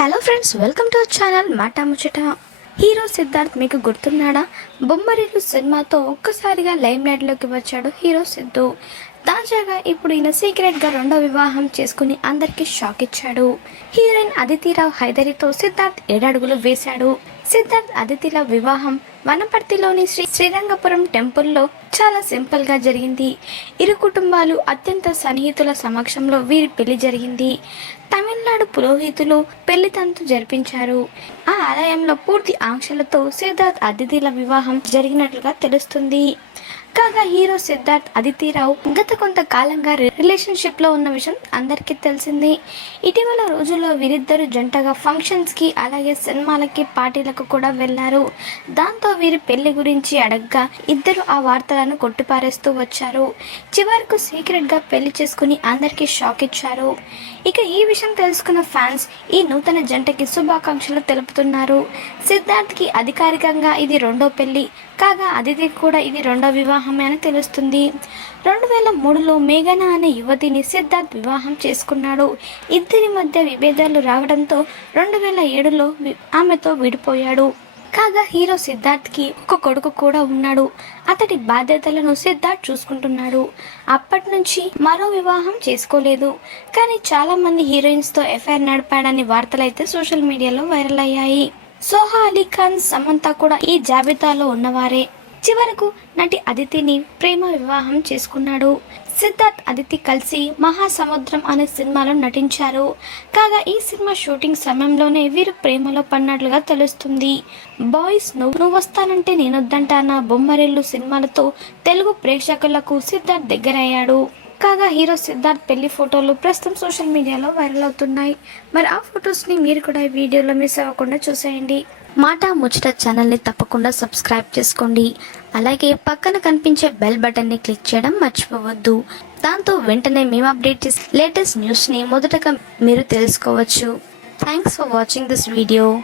Hello friends welcome to our channel మాట ముచ్చట hero Siddharth మీకు గుర్తున్నాడా? బొమ్మరిల్లు సినిమాతో ఒక్కసారిగా లైమ్ లైట్లోకి వచ్చాడు హీరో సిద్ధు. తాజాగా ఇప్పుడు ఈయన సీక్రెట్గా రెండో వివాహం చేసుకుని అందరికీ షాక్ ఇచ్చాడు. హీరోయిన్ అదితిరావు హైదరితో సిద్ధార్థ్ ఏడడుగులు వేశాడు. సిద్ధార్థ్ అదితిరావు వివాహం వనపర్తిలోని శ్రీ శ్రీరంగపురం టెంపుల్లో చాలా సింపుల్గా జరిగింది. ఇరు కుటుంబాలు అత్యంత సన్నిహితుల సమక్షంలో వీరి పెళ్ళి జరిగింది. తమిళనాడు పురోహితులు పెళ్ళి తంతు జరిపించారు. ఆ ఆలయంలో పూర్తి ఆంక్షలతో సిద్ధార్థ్ అతిథిల వివాహం జరిగినట్లుగా తెలుస్తుంది. కాగా హీరో సిద్ధార్థ్ అదితిరావు గత కొంతకాలంగా రిలేషన్షిప్లో ఉన్న విషయం అందరికీ తెలిసింది. ఇటీవల రోజుల్లో వీరిద్దరు జంటగా ఫంక్షన్స్కి అలాగే సినిమాలకి పార్టీలకు కూడా వెళ్ళారు దాంతో వీరి పెళ్ళి గురించి అడగ్గా ఇద్దరు ఆ వార్తలను కొట్టిపారేస్తూ వచ్చారు. చివరకు సీక్రెట్గా పెళ్ళి చేసుకుని అందరికీ షాక్ ఇచ్చారు. ఇక ఈ విషయం తెలుసుకున్న ఫ్యాన్స్ ఈ నూతన జంటకి శుభాకాంక్షలు తెలుపుతున్నారు. సిద్ధార్థ్కి అధికారికంగా ఇది రెండో పెళ్ళి కాగా అదితికి కూడా ఇది రెండో వివాహమే అని తెలుస్తుంది. రెండు వేల మూడులో మేఘన అనే యువతిని సిద్ధార్థ్ వివాహం చేసుకున్నాడు. ఇద్దరి మధ్య విభేదాలు రావడంతో రెండు వేల ఏడులో ఆమెతో విడిపోయాడు. కాగా హీరో సిద్ధార్థ్కి ఒక కొడుకు కూడా ఉన్నాడు. అతడి బాధ్యతలను సిద్ధార్థ్ చూసుకుంటున్నాడు. అప్పటి నుంచి మరో వివాహం చేసుకోలేదు. కానీ చాలా మంది హీరోయిన్స్తో ఎఫ్ఐఆర్ నడిపాడని వార్తలైతే సోషల్ మీడియాలో వైరల్ అయ్యాయి. సోహా అలీ ఖాన్ సమంత కూడా ఈ జాబితాలో ఉన్నవారే. చివరకు నటి అదితిని ప్రేమ వివాహం చేసుకున్నాడు. సిద్ధార్థ్ అదితి కలిసి మహాసముద్రం అనే సినిమాలో నటించారు. కాగా ఈ సినిమా షూటింగ్ సమయంలోనే వీరు ప్రేమలో పడినట్లుగా తెలుస్తుంది. బాయ్స్ నువ్వు నువ్వు వస్తానంటే నేనొద్దంటానా బొమ్మరెల్లు సినిమాలతో తెలుగు ప్రేక్షకులకు సిద్ధార్థ్ దగ్గరయ్యాడు. కాగా హీరో సిద్ధార్థ్ పెళ్ళి ఫోటోలు ప్రస్తుతం సోషల్ మీడియాలో వైరల్ అవుతున్నాయి. మరి ఆ ఫొటోస్ని మీరు కూడా ఈ వీడియోలో మిస్ అవ్వకుండా చూసేయండి. మాట ముచ్చట ఛానల్ని తప్పకుండా సబ్స్క్రైబ్ చేసుకోండి. అలాగే పక్కన కనిపించే బెల్ బటన్ని క్లిక్ చేయడం మర్చిపోవద్దు. దాంతో వెంటనే మేము అప్డేట్ చేసే లేటెస్ట్ న్యూస్ని మొదటగా మీరు తెలుసుకోవచ్చు. Thanks for watching this video